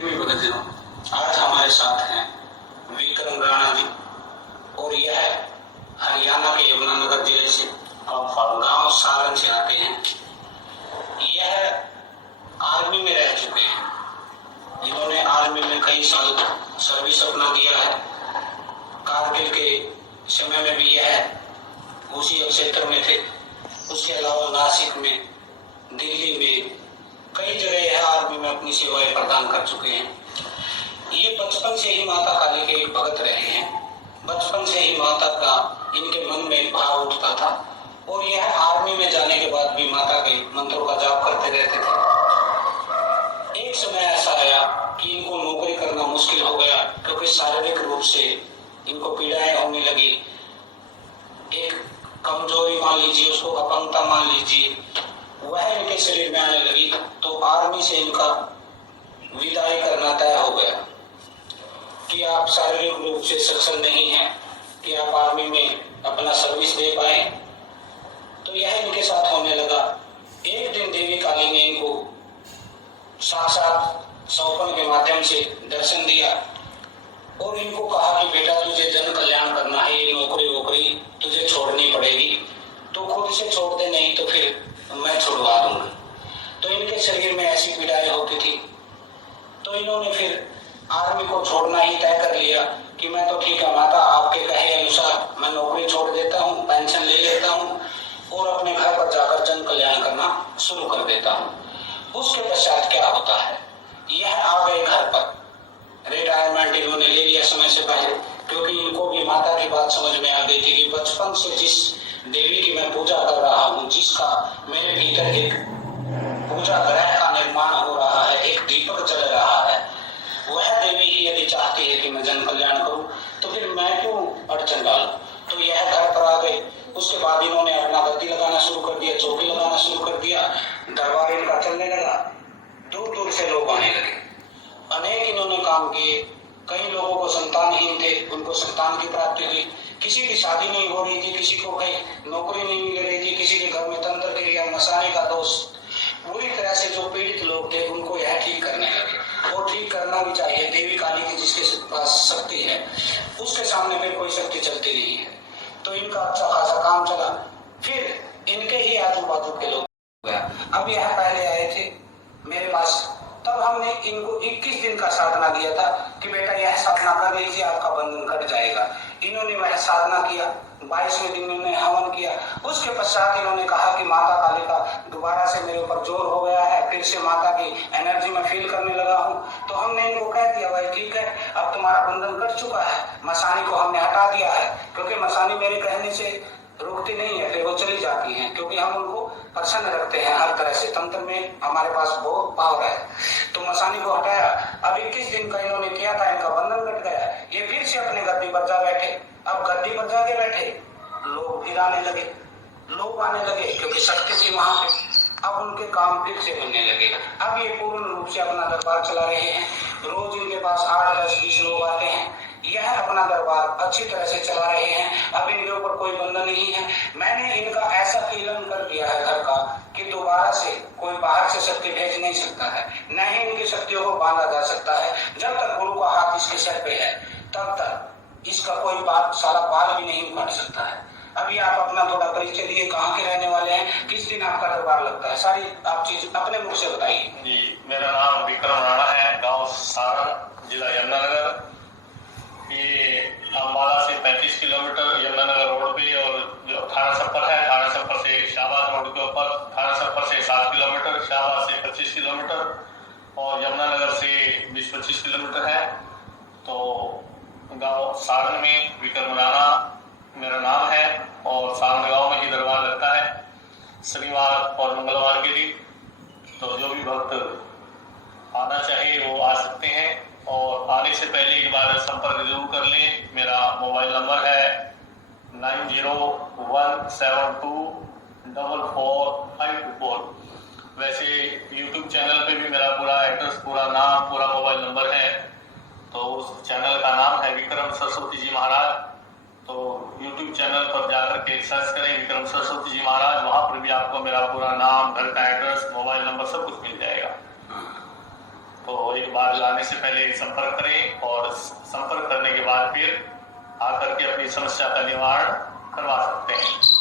आज हमारे साथ हैं विक्रम राणा जी और यह हरियाणा के यमुनानगर जिले से गांव सारण से आते हैं। यह आर्मी में रह चुके हैं। इन्होंने आर्मी में कई साल सर्विस अपना दिया है। कारगिल के समय में भी यह उसी क्षेत्र में थे। उसके अलावा नासिक में, दिल्ली में, कई जगह यह आर्मी में अपनी सेवाएं प्रदान कर चुके हैं। ये बचपन से ही माता काली के भगत रहे हैं। बचपन से ही माता का इनके मन में भाव उठता था और यह आर्मी में जाने के बाद भी माता के मंत्रों का जाप करते रहते थे। एक समय ऐसा आया कि इनको नौकरी करना मुश्किल हो गया क्योंकि शारीरिक रूप से इनको पीड़ाएं होने लगी। एक कमजोरी मान लीजिए, उसको अपंगता मान लीजिए, वह इनके शरीर में आने लगी। तो आर्मी से इनका विदाई करना तय हो गया कि आप शारीरिक रूप से सक्षम नहीं हैं कि आप आर्मी में अपना सर्विस दे पाए। तो यह इनके साथ होने लगा। एक दिन देवी काली ने इनको साक्षात सौपन के माध्यम से दर्शन दिया और इनको कहा कि बेटा तुझे जन कल्याण करना है, ये नौकरी वोकरी तुझे छोड़नी पड़ेगी। तो खुद से छोड़ दे, नहीं तो फिर मैं छुड़वा दूंगा। तो इनके शरीर में ऐसी पीड़ाएं होती थी तो इन्होंने फिर आर्मी को छोड़ना ही तय कर लिया कि मैं तो ठीक है माता, आपके कहे अनुसार मैं नौकरी छोड़ देता हूँ, पेंशन ले लेता हूँ और अपने घर पर जाकर जन कल्याण करना शुरू कर देता हूँ। उसके पश्चात क्या होता है, यह आ गए घर पर। रिटायरमेंट इन्होंने ले लिया समय से पहले क्योंकि इनको भी माता की बात समझ में आ गई थी कि बचपन से जिस देवी की मैं पूजा कर रहा हूँ, जिसका मेरे भीतर एक पूजा ग्रह का निर्माण हो रहा है, एक दीपक जल रहा है, वह देवी ही यदि चाहती है कि मैं जन कल्याण करूं तो फिर मैं क्यों अड़चन डालूं। तो यह घर पर आ गए। उसके बाद इन्होंने अपना गद्दी लगाना शुरू कर दिया, चौकी लगाना शुरू कर दिया, दरबार इनका चलने लगा। दूर दूर से लोग आने लगे। अनेक इन्होंने काम किए। कई लोगों को संतानहीन थे, उनको संतान की प्राप्ति हुई। किसी की शादी नहीं हो रही थी, किसी को कहीं नौकरी नहीं मिल रही थी, किसी के घर में तंत्र क्रिया मसाने का दोष। पूरी तरह से जो पीड़ित लोग थे उनको यह ठीक करने लगे और ठीक करना भी चाहिए। देवी काली की जिसके पास शक्ति है उसके सामने फिर कोई शक्ति चलती नहीं है। तो इनका अच्छा खासा काम चला। फिर इनके ही आजू बाजू के लोग गया। अब यह पहले आए थे मेरे पास, तब हमने इनको 21 दिन का साधना दिया था कि बेटा यह साधना कर लीजिए, आपका बंधन कट जाएगा। इन्होंने वह साधना किया। 22वें दिन इन्होंने हवन किया। उसके पश्चात इन्होंने कहा कि माता काली का दोबारा से मेरे ऊपर जोर हो गया है, फिर से माता की एनर्जी में फील करने लगा हूँ। तो हमने इनको कह दिया भाई ठीक है, अब तुम्हारा बंधन कट चुका है। मसानी को हमने हटा दिया है क्योंकि मसानी मेरे कहने से रुकती नहीं है, फिर वो चली जाती हैं क्योंकि हम उनको प्रसन्न रखते हैं हर तरह से। तंत्र में हमारे पास बहुत पावर है। तो मसानी को हटाया। अब 21 दिन का इन्होंने किया था, इनका बंधन कट गया। ये फिर से अपने गद्दी पर जा बैठे। अब गद्दी पर जाके बैठे, लोग फिर आने लगे, लोग आने लगे क्योंकि शक्ति थी वहां पे। अब उनके काम फिर से बनने लगे। अब ये पूर्ण रूप से अपना दरबार चला रहे हैं। रोज इनके पास 8, 10, 20 लोग आते हैं। यह अपना दरबार अच्छी तरह से चला रहे हैं। अब इनके ऊपर कोई बंधन नहीं है। मैंने इनका ऐसा फीलन कर दिया है घर का कि दोबारा से कोई बाहर से शक्ति भेज नहीं सकता है, न ही इनकी शक्तियों को बांधा जा सकता है। जब तक गुरु का हाथ इसके सर पे है तब तक इसका कोई सारा बाल भी नहीं उखाड़ सकता है। अभी आप अपना थोड़ा परिचय दिए, कहाँ के रहने वाले हैं, किस दिन आपका दरबार लगता है, सारी आप चीज अपने मुख से बताइए। जी, मेरा नाम विक्रम राणा है, गांव सारण, जिला यमुनानगर। ये अम्बाला से 35 किलोमीटर यमुनानगर रोड पे, और जो थाना सफर है, थाना सफर से शाहबाद रोड के ऊपर, थाना सफर से 7 किलोमीटर, शाहबाद से 25 किलोमीटर और यमुनानगर से 20-25 किलोमीटर है। तो गांव सारण में विक्रम राणा मेरा नाम है और सारण गांव में ही दरबार लगता है शनिवार और मंगलवार के दिन। तो जो भी भक्त आना चाहे वो आ सकते हैं और आने से पहले एक बार संपर्क जरूर कर लें। मेरा मोबाइल नंबर है 9015244524। वैसे यूट्यूब चैनल पे भी मेरा पूरा एड्रेस, पूरा नाम, पूरा मोबाइल नंबर है। तो उस चैनल का नाम है विक्रम सरस्वती जी महाराज। तो YouTube चैनल पर जाकर के सर्च करें विक्रम सरस्वती जी महाराज, वहां पर भी आपको मेरा पूरा नाम, घर का एड्रेस, मोबाइल नंबर सब कुछ मिल जाएगा। तो एक बार लाने से पहले संपर्क करें और संपर्क करने के बाद फिर आकर के अपनी समस्या का निवारण करवा सकते हैं।